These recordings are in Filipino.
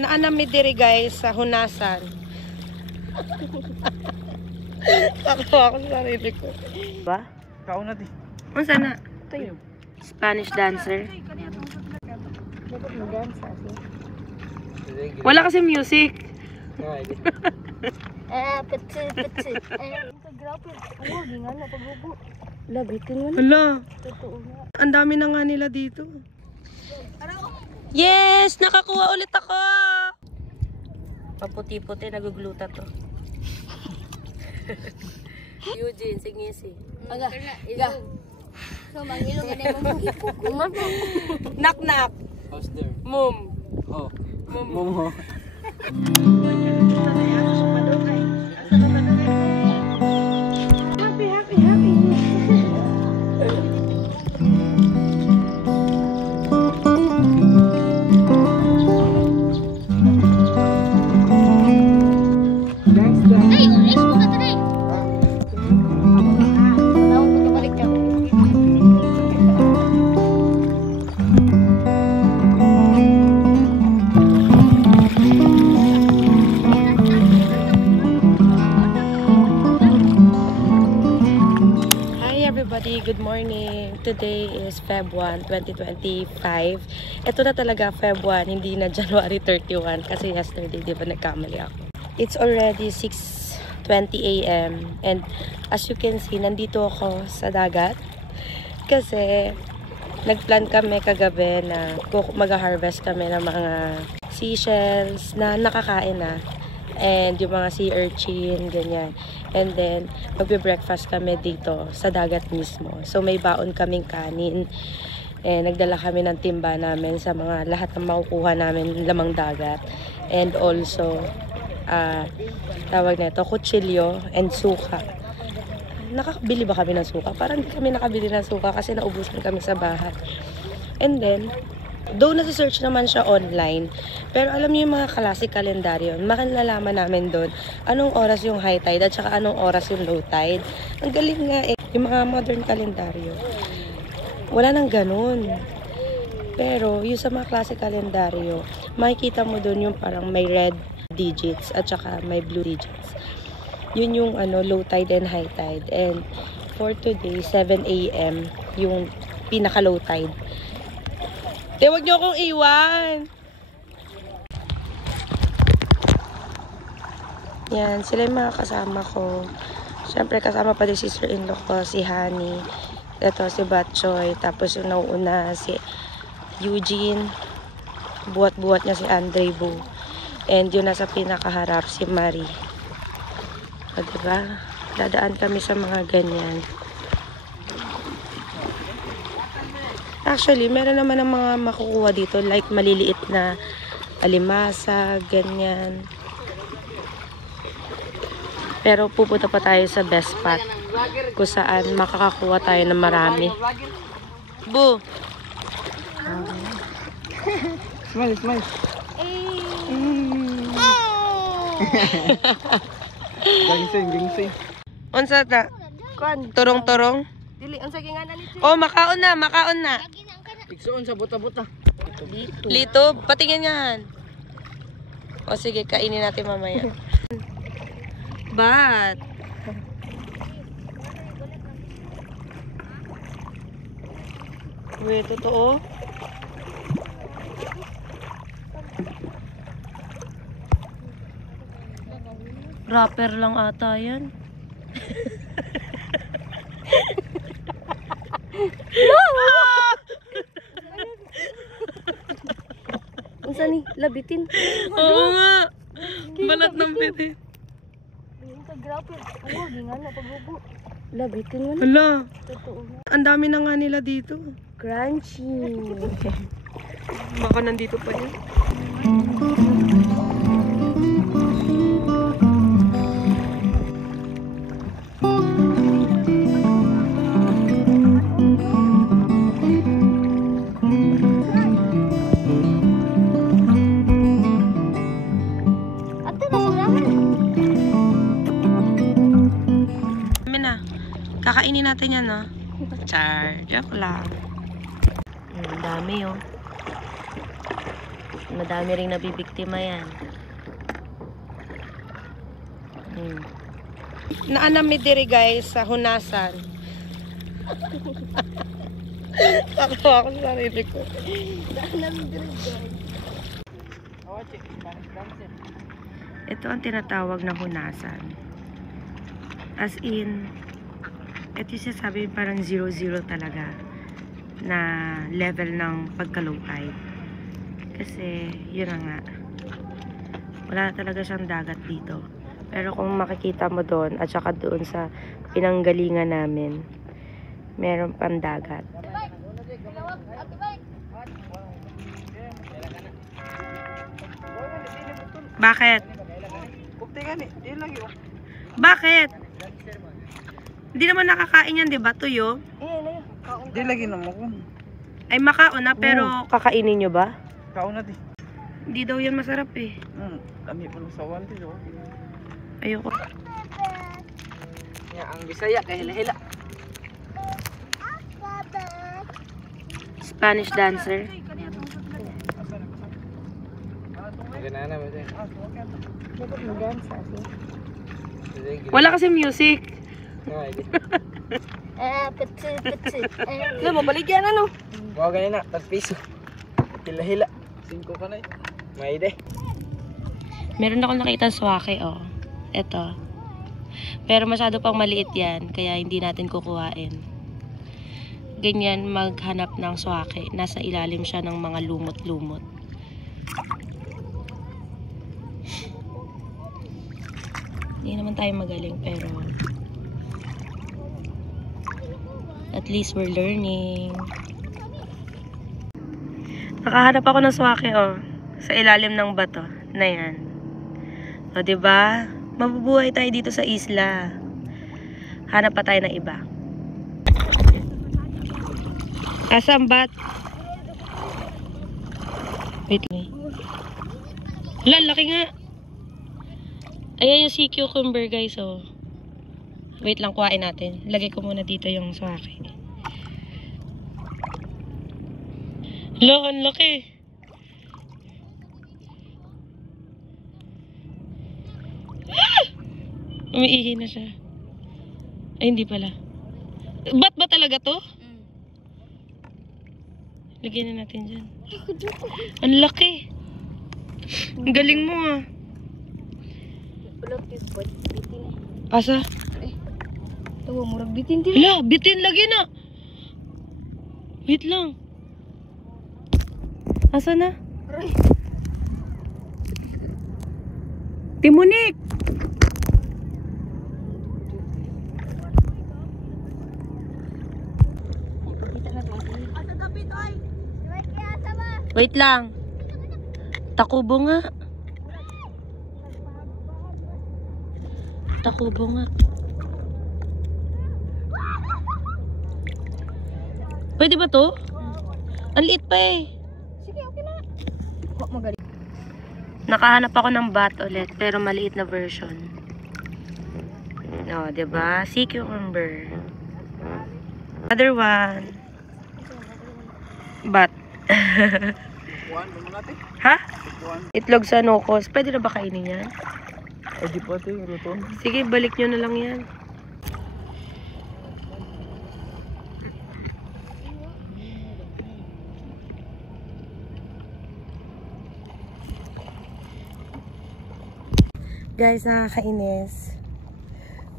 Naanami diri guys sa hunasan. Ako sa sarili ko. Ba? Kauna di. Ano sana? Ito yung Spanish dancer. Wala kasi music. Hala. Ang dami na nga nila dito. Yes! Nakakuha ulit ako! Paputi-puti, nagugluta to. Eugene, singisi. Aga, iga. So, mangilong ganyan mo ipukuma. Knock-knock. How's there? Mom. Oh. Mom. Momo. Good morning. Today is Feb 1, 2025. Ito na talaga Feb 1, hindi na January 31 kasi yesterday, di ba, nagkamali ako. It's already 6:20 AM and as you can see, nandito ako sa dagat kasi nagplan kami kagabi na mag-harvest kami ng mga seashells na nakakain na. And yung mga sea urchin, ganyan. And then, magbe-breakfast kami dito sa dagat mismo. So, may baon kaming kanin. And nagdala kami ng timba namin sa mga lahat ng makukuha namin lamang dagat. And also, tawag na ito, kutsilyo and suka. Nakakabili ba kami ng suka? Parang hindi kami nakabili ng suka kasi naubusan kami sa bahay. And then, though nasa-search naman siya online, pero alam niyo yung mga classic kalendaryo, makalalaman namin doon anong oras yung high tide at saka anong oras yung low tide. Ang galing nga eh. Yung mga modern kalendaryo, wala nang ganun. Pero yung sa mga classic kalendaryo, makikita mo doon yung parang may red digits at saka may blue digits. Yun yung low tide and high tide. And for today, 7 AM, yung pinaka-low tide. Huwag niyo akong iwan. Yan, sila yung mga kasama ko. Siyempre, kasama pa din sister-in-law ko, si Honey. Ito, si Batchoy. Tapos yung nauuna, si Eugene. Buhat-buhat niya si Andre Bu. And yung nasa pinakaharap, si Marie. O, diba? Dadaan kami sa mga ganyan. Actually, meron naman ng mga makukuha dito, like maliliit na alimasa, ganyan. Pero pupunta pa tayo sa best spot kung saan makakakuha tayo ng marami. Bu! Smile, smile. Gingsing, gingsing. Unsa ta? Turong-turong? Dili, unsa ginganan ni Oh, makaon na, makaon na. Igsuon sa buta-buta. Lito, patingin nga. O sige, kainin natin mamaya. Bat? Uy, totoo? Rapper lang ata yan. unsa ni labitin? Oo nga. Balat ng bitin. Unsa grabe. Oo, gingan na pagbubo. Labitin mo na. Hala. Totoo. Ang dami na nga nila dito. Crunchy. Baka nandito pa yun. Kakainin natin yan, no? Char. Joke lang. Ang dami, oh. Madami ring nabibiktima yan. Naanami diri guys sa hunasan. Takot ako sa sarili ko. Naanami diri guys. Ito ang tinatawag na hunasan. As in, ito yung sasabi parang 0-0 talaga na level ng pagka-low tide. Kasi, yun na nga. Wala na talaga siyang dagat dito. Pero kung makikita mo doon, at saka doon sa pinanggalingan namin, meron pang dagat. Bakit? Bakit? Hindi naman nakakain yan, di ba? Tuyo? Di lagi na mo ko. Ay, makaon na, pero kakainin nyo ba? Kaon na di. Hindi daw yan masarap eh. Kami pa ng sawan di. Ayoko. Ya, ang Bisaya kay hila-hila. Spanish dancer. Ganana mo din. Dapat mag-dance kasi. Wala kasi music. Petsi. Alam mo, baligyan ano? Mga ganyan na, tag-piso. Hila-hila. 5 ka na eh. May ide. Meron akong nakita swake, oh. Ito. Pero masyado pang maliit yan, kaya hindi natin kukuhain. Ganyan maghanap ng swake. Nasa ilalim siya ng mga lumot-lumot. Hindi naman tayo magaling, pero at least we're learning. Nakahanap ako ng swake, oh. Sa ilalim ng bato na yan. O, diba? Mabubuhay tayo dito sa isla. Hanap pa tayo ng iba. Asam bat? Wait lang. Laki nga. Ayan yung sea cucumber, guys, oh. Wait lang, kuhain natin. Lagay ko muna dito yung swake. Lo, ang laki. Ah! Umiihi na siya. Ay, hindi pala. Bat ba talaga to? Lagyan na natin dyan. Ang laki. Ang galing mo, ah. Asa? Tawa, murag bitin din. Hala, bitin lagi na. Wait lang. Asa na? Timonik! Wait lang. Takubo nga. Takubo nga. Pwede ba to? Ang liit pa eh. Sige, okay na. Huwag magaling. Nakahanap ako ng bat ulit, pero maliit na version. No, diba? Sea cucumber. Another one. Bat. Kuhan mo natin. Ha? Kuhan. Itlog sa nukos. Pwede na ba kainin yan? Ay di pa ito yung luto. Sige, balik nyo na lang yan. Guys, nakakainis.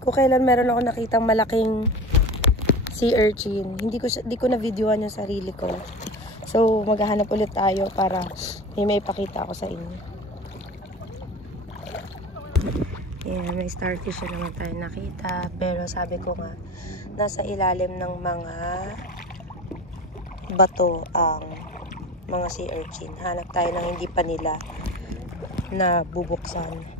Kung kailan meron ako nakitang malaking sea urchin, hindi ko na videoan yung sarili ko. So, maghahanap ulit tayo para may ipakita ako sa inyo. Yeah, may starfish na naman tayo nakita. Pero sabi ko nga, nasa ilalim ng mga bato ang mga sea urchin. Hanap tayo ng hindi pa nila na bubuksan.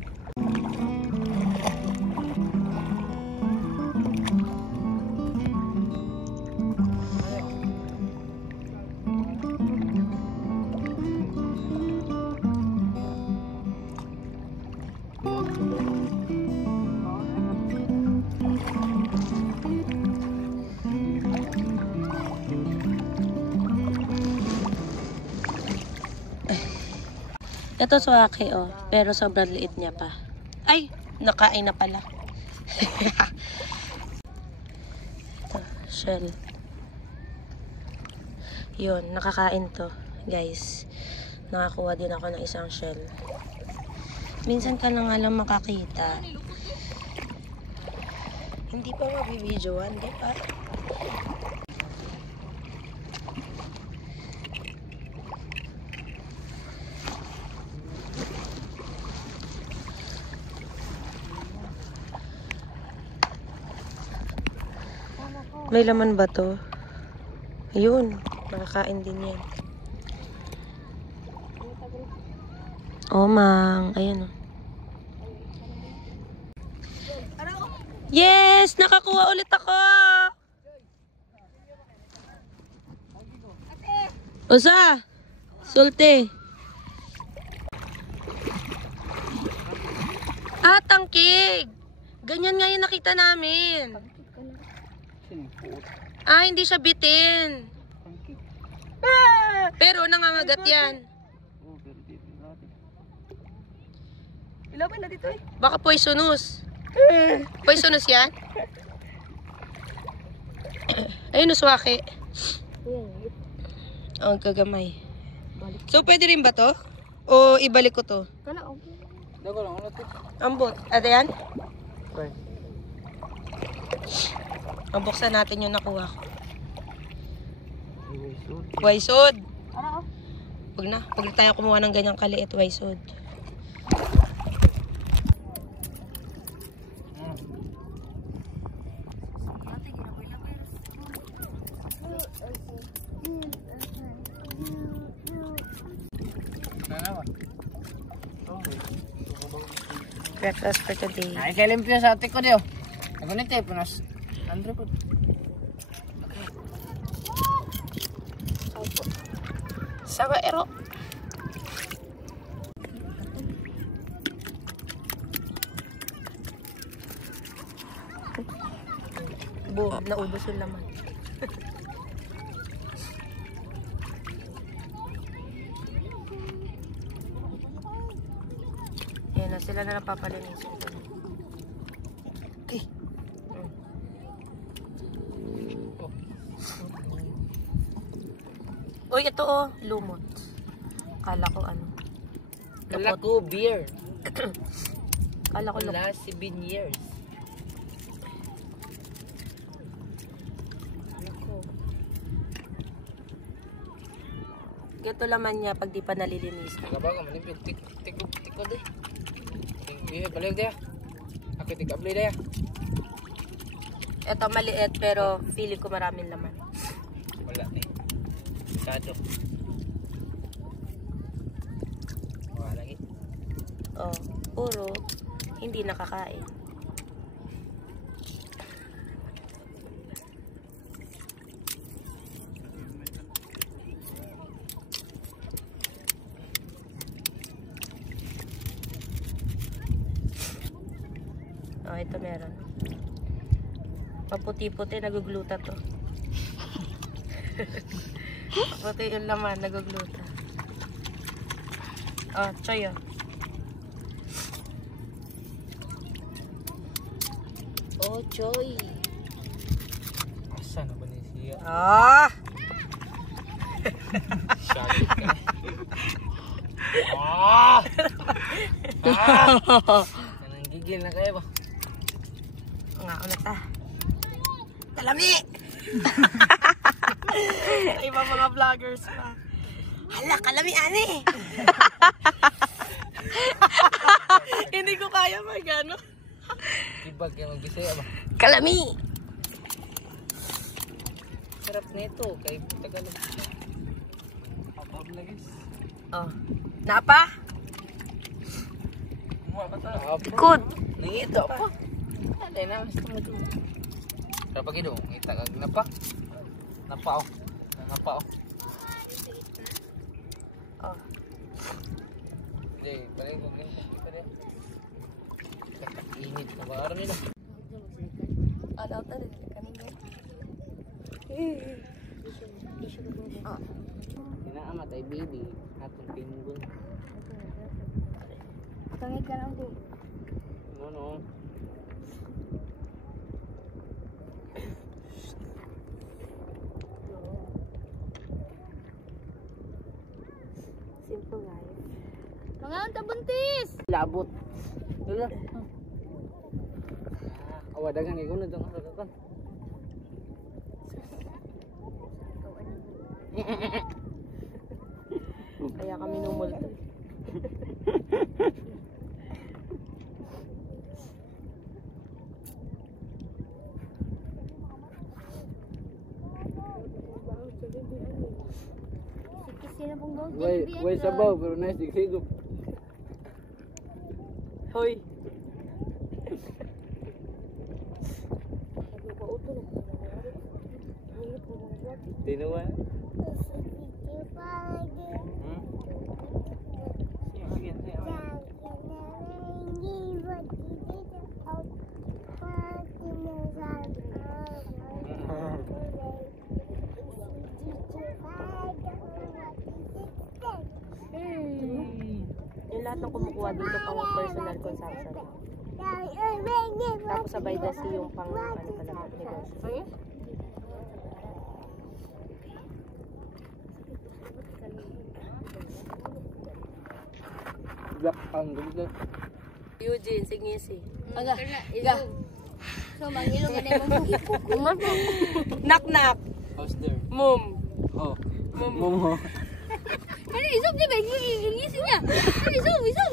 Ito suwake, oh. Pero sobrang liit niya pa. Ay, nakain na pala. Ito, shell. Yun, nakakain to, guys. Nakakuha din ako ng isang shell. Minsan ka na nga lang makakita. Hindi pa mabibidyoan, di ba? May laman ba to? Ayun, nakakain din yan. Oh, mang. Ayan, oh. Yes! Nakakuha ulit ako! Usa! Sulte! Ah, tangkig! Ganyan nga yung nakita namin. Ah, hindi siya bitin. Ah, pero nangangagat yan. Ilaban na dito eh. Baka poisonous. Poisonous yan? Ayun, uswake. Ang kagamay. So, pwede rin ba to? O ibalik ko to? Kala, okay. Dago lang, ano ito? Ambot. Ate yan? Okay. Ang buksan natin yung nakuha ko. Waisod. Ano? Huwag na. Huwag na tayo kumuha ng ganyang kaliit, waisod. Breakfast for today. Ay, kaya limpyo sa ate ko diyo. Ako nito eh, punas. Andre po. Sawa, ero. Boom, naubos yung laman. Yan na, sila na napapalinisin. Okay. Uy, ito oh, lumot. Kala ko ano. Kala ko beer. Kala ko lumot. Last 7 years. Ito laman niya pag di pa nalilinis. Nagabaga, malimpyo. Tikod eh. Balik dia. Ako tikabli dia. Ito maliit pero feeling ko maraming laman. Wala na eh. Sado. Wala lagi. Oh, puro hindi nakakain. Oh, ito meron. Paputi-puti, nagugluta to. Paputi yung laman, nagugluta. Oh, choy oh. Oh, choy. Asa na ba niya siya? Ah! Sabi ka. Ah! Ah! Nanggigil na kayo ba? Nga, ulit ah. Kalami! Iba mga vloggers pa. Hala, kalami, ani! Hindi ko kaya magano. Ibag yung magbisaya ba? Kalami! Sarap nito. Kay Tagalog. Abab na guys. Oh. Napa? Ikod. Nangita pa. Ano na, gusto mo ito. Sarap pag ito. Ngita kag napa. Napa oh. Napa oh. Oh. Hindi, balik ko. Kita rin. Init na ba? Araw nila. Alaw ta rin. Kanina. Oh. naamatay baby atong pinggol. Pangit ka lang po. No. Simple life. Mga unta buntis! Labot. Dala. Awadagan ikaw na dong kan. Kaya kami numulto. Sino pong dog? Way sabaw pero nice sigsigop. Hoy! Tinuwa. Yung lahat ng kumukuha dito pang personal consumption. Tapos sabay dasi yung pang ano talaga negosyo. Black ang dito. Eugene, singisi. Aga, iga. So, mangilong ka na mo. Knock knock! How's there? Mom! Oh. Momo. Ano, isog niya ba? Igising niya. Ano, isog.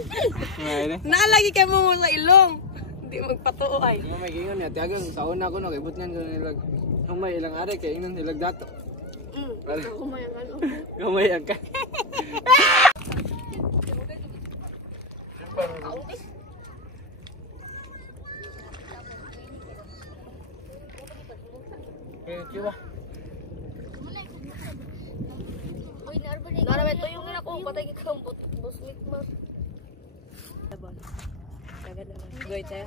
Ngay. Naalagi kay mo sa ilong! Hindi magpatuo ay. Nga may gingon niya, tiyagang sa una ko nakibutngan ko nilag. Humay ilang ari kay ingnon nilag dato. Kumayang ka. Humay ang ka. Kiwa. Nara, ito yung nila ko. Patay ka ang buswit mo. Goiter.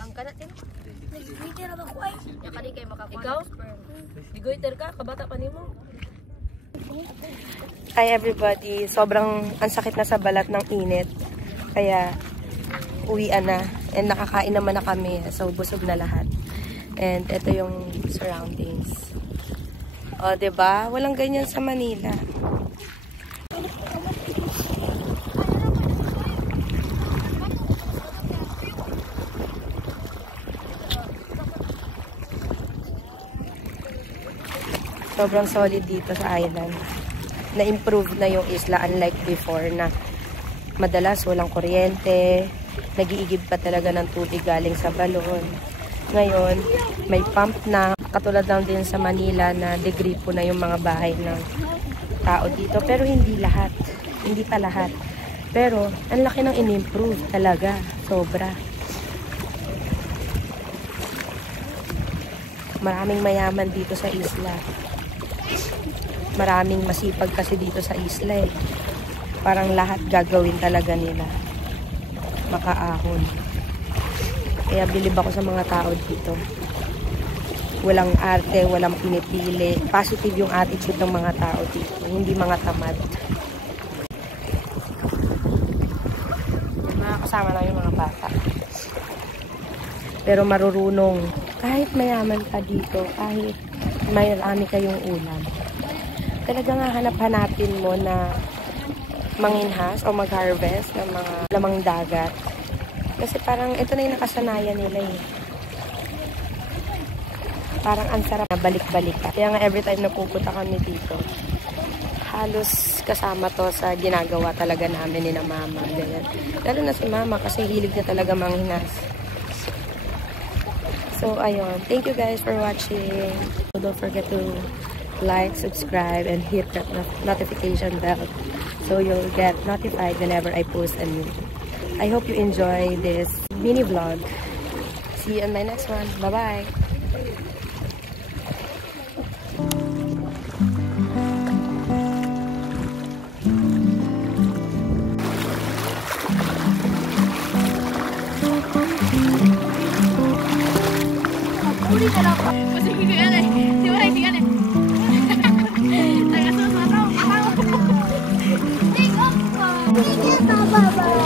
Ang kanat din. Nag-goiter na ako ay. Yung kanil kayo makakuha. Ikaw? Di goiter ka? Kabata pa nimo. Hi everybody. Sobrang ansakit na sa balat ng init. Kaya uwian na. And nakakain naman na kami. So busog na lahat. And ito yung surroundings. O, diba? Walang ganyan sa Manila. Sobrang solid dito sa island. Na-improve na yung isla unlike before na madalas walang kuryente, nag-iigib pa talaga ng tubig galing sa balon. Ngayon, may pump na, katulad lang din sa Manila na degree po na yung mga bahay ng tao dito. Pero hindi lahat. Hindi pa lahat. Pero, ang laki ng in-improve talaga. Sobra. Maraming mayaman dito sa isla. Maraming masipag kasi dito sa isla eh. Parang lahat gagawin talaga nila. Makaahon. Kaya bilib ako sa mga tao dito. Walang arte, walang pinipili. Positive yung attitude ng mga tao dito. Hindi mga tamad. Mga kasama lang yung mga bata. Pero marurunong. Kahit mayaman ka dito, kahit marami kayong ulam, talaga nga hanap-hanapin mo na manginhas o mag-harvest ng mga lamang dagat. Kasi parang ito na yung nakasanayan nila eh. Parang ang sarap na balik-balik. Kaya nga every time na pupunta kami dito, halos kasama to sa ginagawa talaga namin ni na mama. Ganyan. Lalo na si mama kasi hilig na talaga manghinas. So ayun, thank you guys for watching. Don't forget to like, subscribe, and hit that notification bell so you'll get notified whenever I post a new. I hope you enjoy this mini vlog. See you in my next one. Bye-bye. Uli na lang. Kasi hindi ko yan eh. Di ba, hindi yan eh. Taga sa Bye-bye.